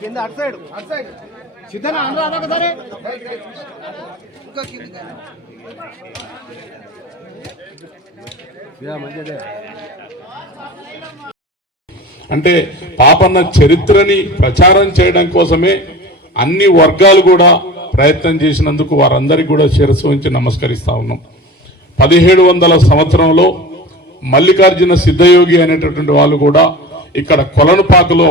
కింద అటు సైడ్ సిద్ధనా అనరా ఒకసారి అంటే పాపన్న చరిత్రని ప్రచారం చేయడం కోసమే అన్ని వర్గాలు కూడా ప్రయత్నం చేసినందుకు వారందరికీ కూడా శిరస్సు ఉంచి నమస్కరిస్తా ఉన్నాం. 1700 సంవత్సరంలో మల్లికార్జున సిద్ధయోగి అనేటటువంటి వాళ్ళు కూడా ఇక్కడ కొలనుపాకలో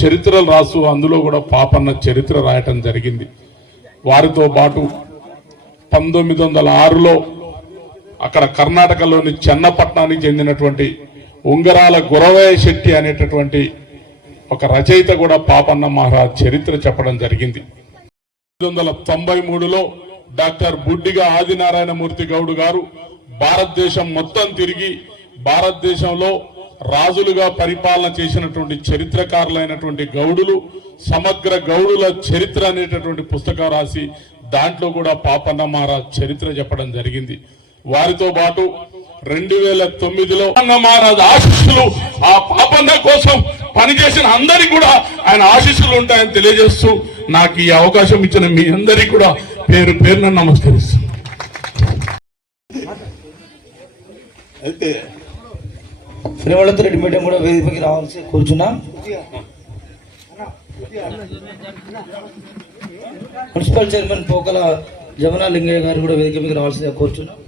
చరిత్రలు రాసు అందులో కూడా పాపన్న చరిత్ర రాయటం జరిగింది. వారితో పాటు 1906లో అక్కడ కర్ణాటకలోని చెన్నపట్నానికి చెందినటువంటి ఉంగరాల గురవయ్య శెట్టి అనేటటువంటి ఒక రచయిత కూడా పాపన్న మహారాజ్ చరిత్ర చెప్పడం జరిగింది. 1993లో డాక్టర్ బుడ్డిగా ఆదినారాయణమూర్తి గౌడ్ గారు భారతదేశం మొత్తం తిరిగి భారతదేశంలో రాజులుగా పరిపాలన చేసినటువంటి చరిత్రకారులైనటువంటి గౌడులు సమగ్ర గౌడుల చరిత్ర అనేటటువంటి పుస్తకం రాసి దాంట్లో కూడా పాపన్న మహారాజ్ చరిత్ర చెప్పడం జరిగింది. వారితో పాటు 2009లో మహారాజ్ ఆశీస్సులు ఆ పాపన్న కోసం పనిచేసిన అందరికీ కూడా ఆయన ఆశీస్సులు ఉంటాయని తెలియజేస్తూ నాకు ఈ అవకాశం ఇచ్చిన మీ అందరికీ కూడా పేరు పేరున నమస్కరిస్తాను. అయితే శ్రీవళంత రెడ్డి మీడియం కూడా వేదికకి రావాల్సి కూర్చున్నాం. మున్సిపల్ చైర్మన్ పోకల జమునా లింగయ్య గారు కూడా వేదిక మీద రావాల్సిందిగా కూర్చున్నాం.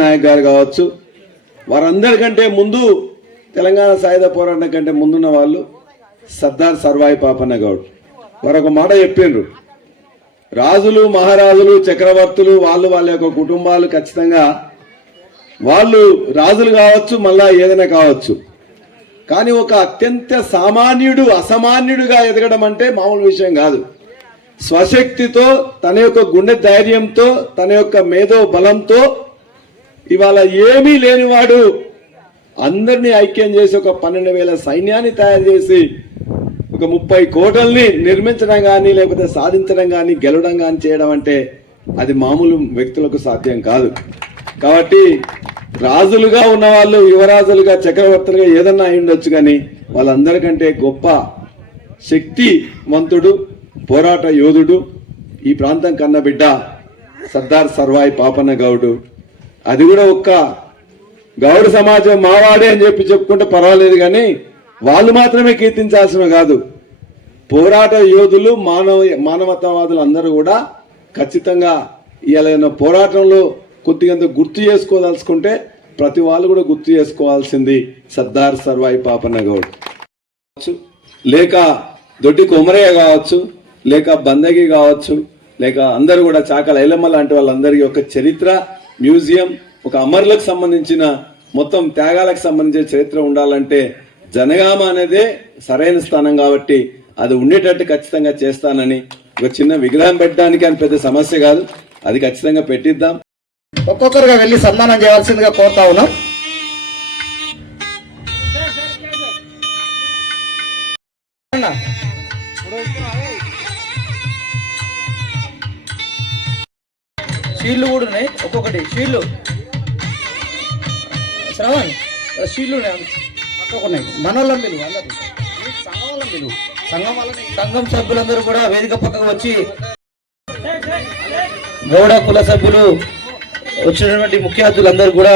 నాయక్ గారు కావచ్చు, వారందరికంటే ముందు తెలంగాణ సాయుధ పోరాటం కంటే ముందున్న వాళ్ళు సర్దార్ సర్వాయి పాపన్న గౌడ్. వారు ఒక మాట చెప్పిండ్రు, రాజులు మహారాజులు చక్రవర్తులు వాళ్ళ యొక్క కుటుంబాలు ఖచ్చితంగా వాళ్ళు రాజులు కావచ్చు, మళ్ళా ఏదైనా కావచ్చు, కానీ ఒక అత్యంత సామాన్యుడు అసామాన్యుడుగా ఎదగడం అంటే మామూలు విషయం కాదు. స్వశక్తితో తన యొక్క గుండె ధైర్యంతో తన యొక్క మేధో బలంతో ఇవాళ ఏమీ లేనివాడు అందరినీ ఐక్యం చేసి ఒక 12,000 సైన్యాన్ని తయారు చేసి ఒక 30 కోటల్ని నిర్మించడం కానీ లేకపోతే సాధించడం కానీ గెలవడం కానీ చేయడం అంటే అది మామూలు వ్యక్తులకు సాధ్యం కాదు. కాబట్టి రాజులుగా ఉన్న వాళ్ళు యువరాజులుగా చక్రవర్తులుగా ఏదన్నా అయి ఉండొచ్చు, కానీ వాళ్ళందరికంటే గొప్ప శక్తివంతుడు పోరాట యోధుడు ఈ ప్రాంతం కన్న బిడ్డ సర్దార్ సర్వాయి పాపన్న గౌడు. అది కూడా ఒక్క గౌడ సమాజం మావాడే అని చెప్పుకుంటే పర్వాలేదు, కానీ వాళ్ళు మాత్రమే కీర్తించాల్సిన కాదు. పోరాట యోధులు మానవతావాదులు అందరూ కూడా ఖచ్చితంగా ఇలా పోరాటంలో కొద్దిగా గుర్తు చేసుకోదలుచుకుంటే ప్రతి వాళ్ళు కూడా గుర్తు చేసుకోవాల్సింది సర్దార్ సర్వాయి పాపన్న గౌడ్. లేక దొడ్డి కొమరయ్య కావచ్చు, లేక బందగి కావచ్చు, లేక అందరూ కూడా చాకల ఐలమ్మ లాంటి వాళ్ళందరి యొక్క చరిత్ర మ్యూజియం, ఒక అమరులకు సంబంధించిన మొత్తం త్యాగాలకు సంబంధించిన చరిత్ర ఉండాలంటే జనగామ అనేదే సరైన స్థానం. కాబట్టి అది ఉండేటట్టు ఖచ్చితంగా చేస్తానని, ఒక చిన్న విగ్రహం పెట్టడానికి అని పెద్ద సమస్య కాదు, అది ఖచ్చితంగా పెట్టిద్దాం. ఒక్కొక్కరుగా వెళ్ళి సన్మానం చేయవలసిందిగా కోరుతా ఉన్నాం. షీల్డ్లు కూడా ఉన్నాయి, ఒక్కొక్కటి షీల్డ్లు శ్రవణ్ షీల్డ్లు ఉన్నాయి, పక్కకున్నాయి. మనోళ్ళం పిలువు, అందరు సంఘం వాళ్ళం పిలువు, సంఘం సభ్యులందరూ కూడా వేదిక పక్కకు వచ్చి గౌడ కుల సభ్యులు వచ్చినటువంటి ముఖ్య అతిథులందరూ కూడా